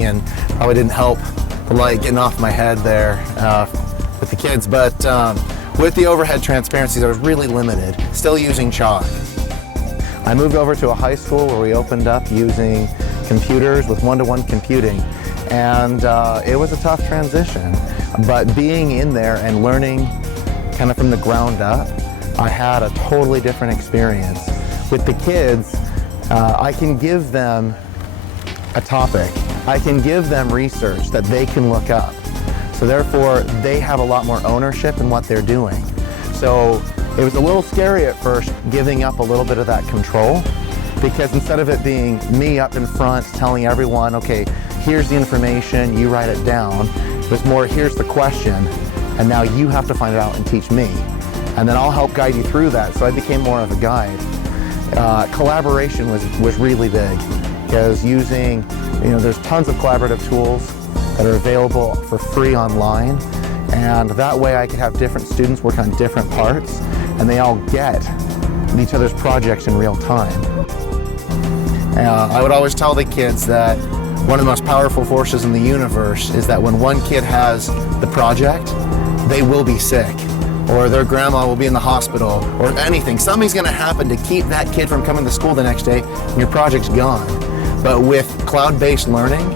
and probably didn't help the light getting off my head there with the kids. But with the overhead transparencies, I was really limited, still using chalk. I moved over to a high school where we opened up using computers with one-to-one computing, and it was a tough transition. But being in there and learning kind of from the ground up, I had a totally different experience. With the kids, I can give them a topic. I can give them research that they can look up. So therefore, they have a lot more ownership in what they're doing. So it was a little scary at first, giving up a little bit of that control, because instead of it being me up in front telling everyone, okay, here's the information, you write it down, it was more, here's the question, and now you have to find it out and teach me. And then I'll help guide you through that. So I became more of a guide. Collaboration was really big, because using, there's tons of collaborative tools that are available for free online, and that way I could have different students work on different parts, and they all get each other's projects in real time. I would always tell the kids that one of the most powerful forces in the universe is that when one kid has the project, they will be sick, or their grandma will be in the hospital, or anything. Something's going to happen to keep that kid from coming to school the next day, and your project's gone. But with cloud-based learning,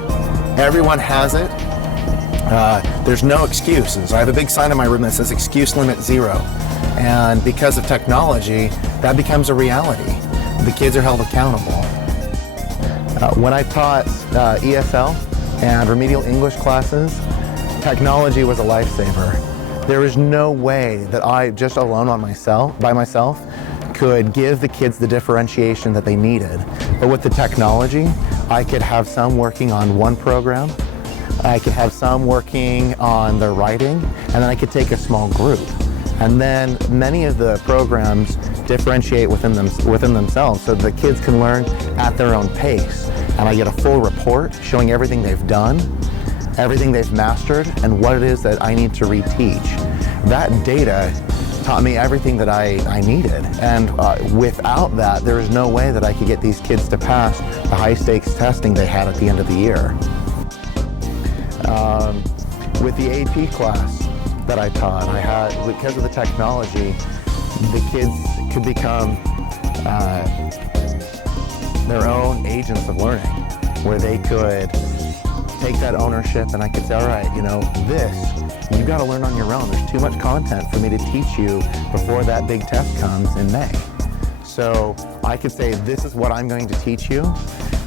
everyone has it. There's no excuses. I have a big sign in my room that says excuse limit 0. And because of technology, that becomes a reality. The kids are held accountable. When I taught ESL and remedial English classes, technology was a lifesaver. There was no way that I, just alone by myself, could give the kids the differentiation that they needed. But with the technology, I could have some working on one program, I could have some working on their writing, and then I could take a small group. And then many of the programs differentiate within themselves, so the kids can learn at their own pace. And I get a full report showing everything they've done, everything they've mastered, and what it is that I need to reteach. That data taught me everything that I needed. And without that, there is no way that I could get these kids to pass the high-stakes testing they had at the end of the year. With the AP class that I taught, because of the technology, the kids could become their own agents of learning, where they could take that ownership, and I could say, all right, this, you got to learn on your own. There's too much content for me to teach you before that big test comes in May. So I could say, this is what I'm going to teach you.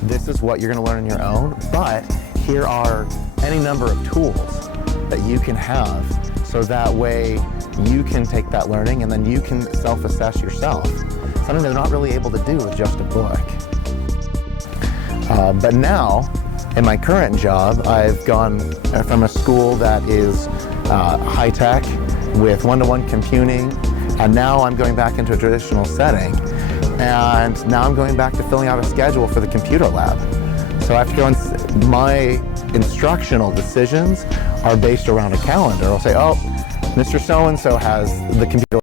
This is what you're going to learn on your own, but here are any number of tools that you can have, so that way you can take that learning and then you can self-assess yourself. Something they're not really able to do with just a book. But now, in my current job, I've gone from a school that is high-tech with one-to-one computing, and now I'm going back into a traditional setting. And now I'm going back to filling out a schedule for the computer lab. So I have to go and my instructional decisions are based around a calendar. I'll say, oh, Mr. So-and-so has the computer